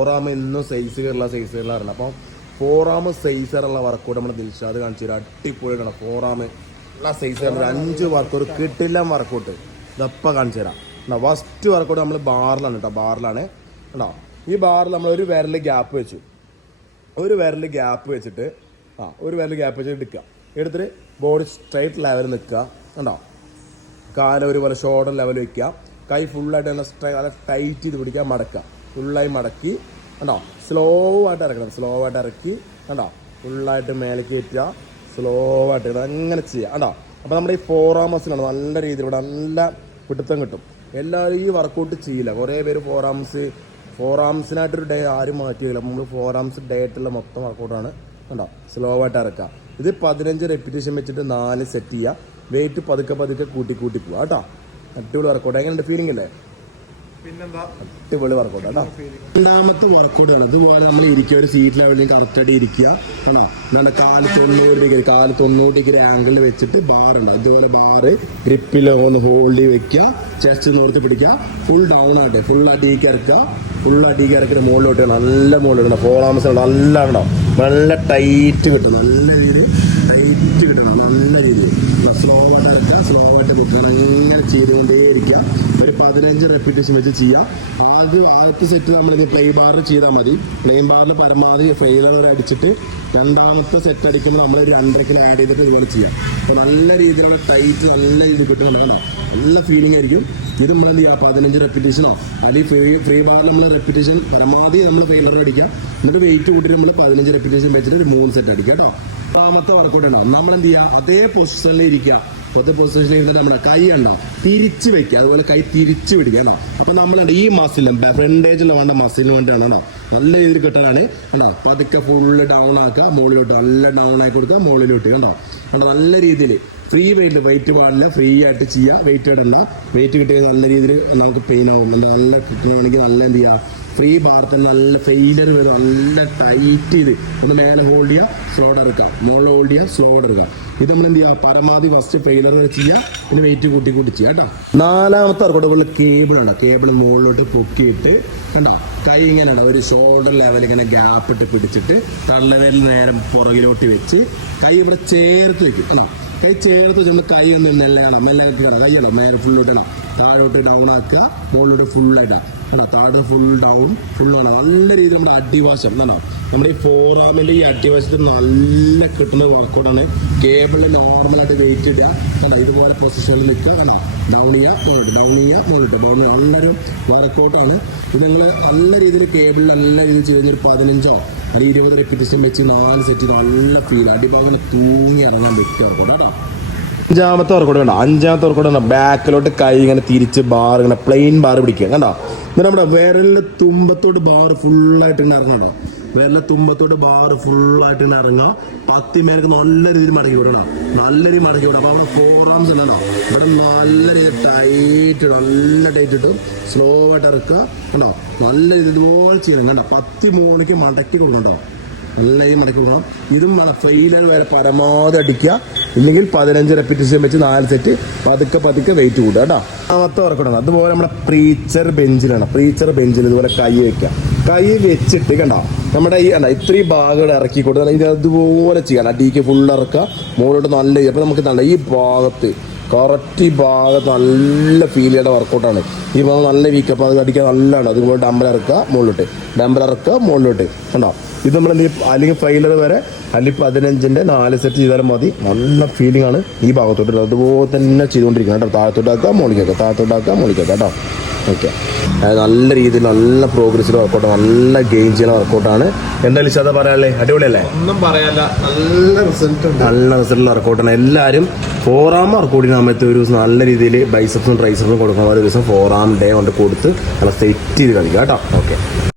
4 ആം എന്നും സൈസുകളുള്ള അറിയണം. അപ്പം 4 ആം സൈസുള്ള വർക്കൗട്ട് നമ്മൾ ദിൽഷാദ് കാണിച്ചു തരാം. അടിപൊളിയാണ് 4 ആം ഉള്ള സൈസ് 5 വർക്കൗട്ട് കിട്ടില്ല വർക്കൗട്ട് ഇതപ്പം കാണിച്ചു തരാം. ഫസ്റ്റ് വർക്കൗട്ട് നമ്മൾ ബാറിലാണ് കേട്ടോ. ബാറിലാണ് കേട്ടോ. ഈ ബാറിൽ നമ്മൾ ഒരു വിരൽ ഗ്യാപ്പ് വെച്ചു. ഒരു വിരൽ ഗ്യാപ്പ് വെച്ചിട്ട് എടുക്കുക. എടുത്തിട്ട് ബോഡി സ്ട്രൈറ്റ് ലെവൽ നിൽക്കുക. കണ്ടോ, കാല ഒരുപോലെ ഷോൾഡർ ലെവൽ വയ്ക്കുക. കൈ ഫുള്ളായിട്ട് നല്ല ടൈറ്റ് ചെയ്ത് പിടിക്കുക. മടക്കുക, ഫുള്ളായി മടക്കി. കണ്ടോ, സ്ലോ ആയിട്ട് ഇറക്കണം. സ്ലോ ആയിട്ട് ഇറക്കി. കണ്ടോ, ഫുള്ളായിട്ട് മേലേക്ക് കയറ്റുക. സ്ലോ ആയിട്ട് അങ്ങനെ ചെയ്യുക. കണ്ടോ, അപ്പോൾ നമ്മുടെ ഈ 4 ആം മസിലാണ് നല്ല രീതിയിൽ ഇവിടെ നല്ല പിടുത്തം കിട്ടും. എല്ലാവരും ഈ വർക്കൗട്ട് ചെയ്യില്ല. കുറേ പേര് 4 ആംസിനായിട്ടൊരു ഡേ ആരും മാറ്റിയില്ല. നമ്മൾ 4 ആംസ് ഡേ ആയിട്ടുള്ള മൊത്തം വർക്കൗട്ടാണ്. കണ്ടോ, സ്ലോ ആയിട്ട് ഇറക്കുക. ഇത് 15 റെപ്പിറ്റേഷൻ വെച്ചിട്ട് 4 സെറ്റ് ചെയ്യുക. വെയിറ്റ് പതുക്കെ കൂട്ടി പോവുക കേട്ടോ. അടിപൊളി വർക്കൗട്ട്. എങ്ങനെയുണ്ട്? ഫീലിംഗ് അല്ലേ? പിന്നെന്താ, അടിപൊളി വർക്കൗട്ട് കേട്ടോ. രണ്ടാമത്തെ വർക്കൗട്ട് ആണ്. ഇതുപോലെ നമ്മൾ ഇരിക്കുക, ഒരു സീറ്റ് ലെവലിൽ കറക്റ്റായിട്ട് ഇരിക്കുക. ആണോ, നമ്മുടെ കാല് 90 ഡിഗ്രി ആംഗിളിൽ വെച്ചിട്ട് ബാർ ഉണ്ട്. അതുപോലെ ബാറ് ഗ്രിപ്പിൽ ഒന്ന് ഹോൾഡ് ചെയ്ത് വെക്കുക. ചെസ്റ്റ് നോർത്ത് പിടിക്കുക. ഫുൾ ഡൗൺ ആയിട്ട് ഫുൾ അടിയിലേക്ക് ഇറക്കുക. ഫുൾ അടിയിലേക്ക് ഇറക്കിയിട്ട് മുകളിലോട്ട് നല്ല മുകളിൽ 4 ആം നല്ല ഉണ്ടോ, നല്ല ടൈറ്റ് കിട്ടും. നല്ല രീതിയിൽ ടൈറ്റ് കിട്ടണം. നല്ല രീതിയിൽ സ്ലോ ആയിട്ട് ഇറക്കുക. സ്ലോ ആയിട്ട് കുട്ടണം. അങ്ങനെ ചെയ്തുകൊണ്ടേയിരിക്കുക. ഒരു 15 റെപ്പിറ്റേഷൻ വെച്ച് ചെയ്യുക. ആദ്യത്തെ സെറ്റ് നമ്മളിത് പ്ലെയിൻ ബാറിൽ ചെയ്താൽ മതി. പ്ലെയിൻ ബാറിൽ പരമാവധി ഫെയിലർ അടിച്ചിട്ട് രണ്ടാമത്തെ സെറ്റ് അടിക്കുമ്പോൾ നമ്മൾ 2.5 കിലോ ആഡ് ചെയ്തിട്ട് ഇതുപോലെ ചെയ്യാം. അപ്പോൾ നല്ല രീതിയിലുള്ള ടൈറ്റ് നല്ല രീതിയിൽ കിട്ടുന്നുണ്ടാകണം. നല്ല ഫീലിംഗ് ആയിരിക്കും. ഇത് നമ്മൾ എന്ത് ചെയ്യുക, 15 റെപ്പിറ്റേഷനോ അല്ലെങ്കിൽ ഫ്രീ ബാറിൽ നമ്മൾ റെപ്പിറ്റേഷൻ പരമാവധി നമ്മൾ ഫെയിലർ അടിക്കുക. എന്നിട്ട് വെയിറ്റ് കൂട്ടിയിട്ട് നമ്മൾ 15 റെപ്പിറ്റേഷൻ വെച്ചിട്ട് ഒരു 3 സെറ്റ് അടിക്കുക കേട്ടോ. രണ്ടാമത്തെ വർക്കൗട്ട് ഉണ്ടാവും. നമ്മൾ എന്ത് ചെയ്യുക, അതേ പൊസിഷനിൽ ഇരിക്കുക. പൊതുവെ പൊസിഷനിൽ ഇരുന്നിട്ട് നമ്മുടെ കൈ ഉണ്ടോ തിരിച്ച് വെക്കുക. അതുപോലെ കൈ തിരിച്ച് പിടിക്കുക. അപ്പോൾ നമ്മളുണ്ട് ഈ മസിലും ഫ്രണ്ടേജിൽ വേണ്ട മസിലിന് വേണ്ടിയാണ് നല്ല രീതിയിൽ കിട്ടാനാണ്. കണ്ടോ, പതുക്കെ ഫുള്ള് ഡൗൺ ആക്കുക. മുകളിലോട്ട് നല്ല ഡൗൺ ആക്കി കൊടുക്കുക. മുകളിലോട്ട് കണ്ടോ നല്ല രീതിയിൽ ഫ്രീ വെയിറ്റ് പാടില്ല. ഫ്രീ ആയിട്ട് ചെയ്യുക. വെയിറ്റ് ഇടണ്ട. വെയിറ്റ് കിട്ടിയാൽ നല്ല രീതിയിൽ നമുക്ക് പെയിൻ ആവും. നല്ല കിട്ടണമെങ്കിൽ നല്ല എന്ത് ചെയ്യുക, ഫ്രീ ബാർ തന്നെ നല്ല ഫെയിലർ വരും. നല്ല ടൈറ്റ് ചെയ്ത് ഒന്ന് മേലെ ഹോൾഡ് ചെയ്യുക, സ്ലോ ഇറക്കുക. മുകളിൽ ഹോൾഡ് ചെയ്യുക, സ്ലോ ഇറക്കുക. ഇത് നമ്മൾ എന്ത് ചെയ്യുക, പരമാവധി ഫസ്റ്റ് ഫെയിലർ ചെയ്യുക. പിന്നെ വെയിറ്റ് കൂട്ടി ചെയ്യുക കേട്ടോ. 4-മത്തെ വർക്കൗട്ട് കേബിളാണ്. കേബിൾ മുകളിലോട്ട് പൊക്കിയിട്ട് കണ്ടോ, കൈ ഇങ്ങനെയാണ് ഒരു ഷോൾഡർ ലെവൽ ഇങ്ങനെ ഗ്യാപ്പ് ഇട്ട് പിടിച്ചിട്ട് തള്ളവേലിൽ നേരം പുറകിലോട്ട് വെച്ച് കൈ ഇവിടെ ചേർത്ത് വെക്കും. കണ്ടോ, കൈ ചേർത്ത് വെച്ച് നമ്മൾ കൈ ഒന്ന് മെല്ലെ കൈയാണോ നേരെ ഫുൾ ഇടണം. താഴോട്ട് ഡൗൺ ആക്കുക. മുകളിലോട്ട് ഫുള്ളായിട്ടാണ് കണ്ടോ, താഴെ ഫുൾ ഡൗൺ ഫുൾ ആണ്. നല്ല രീതിയിൽ നമ്മുടെ അടിവശം എന്നാണോ, നമ്മുടെ ഈ 4 ആമിൻ്റെ ഈ അടിവശത്ത് നല്ല കിട്ടുന്ന വർക്കൗട്ടാണ്. കേബിളിൽ നോർമലായിട്ട് വെയിറ്റ് ഇടുക. കണ്ടോ, ഇതുപോലെ പൊസിഷനിൽ നിൽക്കുക. കണ്ടോ, ഡൗൺ ചെയ്യുക, മുകളിലോട്ട് ഡൗൺ ചെയ്യുക, മുകളിലോട്ട് ഡൗൺ ചെയ്യുക. നല്ലൊരു വർക്കൗട്ടാണ് ഇത്. നിങ്ങൾ നല്ല രീതിയിൽ കേബിളിൽ നല്ല രീതിയിൽ ചെയ്യുന്നൊരു 15 അല്ലെങ്കിൽ 20 റെപ്പിറ്റേഷൻ വെച്ച് 4 സെറ്റ് നല്ല ഫീൽ. അടിഭാഗം തൂങ്ങി ഇറങ്ങാൻ പറ്റിയ വർക്കൗട്ട് കേട്ടോ. 5-മത്തെ വർക്കൗട്ട് കണ്ടോ. 5-മത്തെ വർക്കൗട്ട് കണ്ടോ, ബാക്കിലോട്ട് കൈ ഇങ്ങനെ തിരിച്ച് ബാർ ഇങ്ങനെ പ്ലെയിൻ ബാർ പിടിക്കുക. കണ്ടോ, എന്നിട്ട് നമ്മുടെ വിരലിൻ്റെ തുമ്പത്തോട്ട് ബാർ ഫുള്ളായിട്ട് ഇങ്ങനെ ഇറങ്ങണം. വിരലിൻ്റെ തുമ്പത്തോട്ട് ബാർ ഫുള്ളായിട്ട് ഇങ്ങനെ ഇറങ്ങുക. 10 മേലേക്ക് നല്ല രീതിയിൽ മടക്കി വിടണം. നല്ല രീതിയിൽ മടക്കി വിടണം. അപ്പോൾ അവിടെ 4 ആംസ് ഉണ്ടോ, ഇവിടെ നല്ല രീതിയിൽ നല്ല ടൈറ്റ് ഇട്ടും സ്ലോ ആയിട്ട് ഇറക്കുക. കണ്ടോ, നല്ല രീതിയിൽ ഇതുപോലെ ചെയ്യണം. കണ്ടോ, 10 മോണിക്ക് മടക്കി കൊടുക്കണ്ടോ, നല്ല ഈ മടക്കി കൊടുക്കണം. ഇതും ഫെയിലർ വരെ പരമാവധി അടിക്കുക. ഇല്ലെങ്കിൽ 15 റെപ്പിറ്റേഷൻ വെച്ച് 4 സെറ്റ് പതുക്കെ വെയിറ്റ് കൂടുക കേട്ടോ. 4-മത്തെ വർക്കൗട്ടാണ്. അതുപോലെ നമ്മുടെ പ്രീച്ചർ ബെഞ്ചിലാണ്. പ്രീച്ചർ ബെഞ്ചിൽ ഇതുപോലെ കൈ വെക്കുക. കൈ വെച്ചിട്ട് കണ്ടോ, നമ്മുടെ ഈ ഇത്രയും ഭാഗങ്ങൾ ഇറക്കി കൊടുത്താൽ ഇത് അതുപോലെ ചെയ്യണം. അടിക്ക് ഫുൾ ഇറക്കുക. മുകളിലോട്ട് നല്ല അപ്പോൾ നമുക്ക് നല്ല ഈ ഭാഗത്ത് കറക്റ്റ് ഈ ഭാഗത്ത് നല്ല ഫീൽ ചെയ്യേണ്ട വർക്കൗട്ടാണ്. ഈ ഭാഗം നല്ല വീക്ക്. അപ്പോൾ അത് അടിക്കാൻ നല്ലതാണ്. അതുപോലെ ഡമ്പൽ ഇറക്കുക, മുകളിലോട്ട് ഡമ്പൽ ഇറക്കുക, മുകളിലോട്ട് കണ്ടോ. ഇത് നമ്മൾ അല്ലെങ്കിൽ ഫെയിലർ വരെ അല്ലെങ്കിൽ 15ൻ്റെ 4 സെറ്റ് ചെയ്താലും മതി. നല്ല ഫീലിംഗ് ആണ് ഈ ഭാഗത്തോട്ട്. അതുപോലെ തന്നെ ചെയ്തുകൊണ്ടിരിക്കണം കേട്ടോ. താഴത്തോട്ടാക്കുക, മുകളിലേക്കാക്കുക, താഴത്തോട്ടാക്കുക, മുകളിലേക്കാക്കുക കേട്ടോ. ഓക്കെ, നല്ല രീതിയിൽ നല്ല പ്രോഗ്രസ്സിൽ വർക്കൗട്ട്, നല്ല ഗെയിൻ ചെയ്യുന്ന വർക്കൗട്ടാണ്. എന്തായാലും അത് പറയാനല്ലേ, അടിപൊളിയല്ലേ? ഒന്നും പറയാല്ല, നല്ല റിസൾട്ട് വർക്കൗട്ടാണ്. എല്ലാവരും 4 ആം വർക്കൗട്ട് ചെയ്യുന്ന സമയത്ത് ഒരു ദിവസം നല്ല രീതിയിൽ ബൈസപ്സും ട്രൈസപ്സും കൊടുക്കുന്ന ഒരു ദിവസം 4 ആം ഡേ കൊണ്ട് കൊടുത്ത് നല്ല സെറ്റ് ചെയ്ത് കളിക്കുക കേട്ടോ. ഓക്കെ.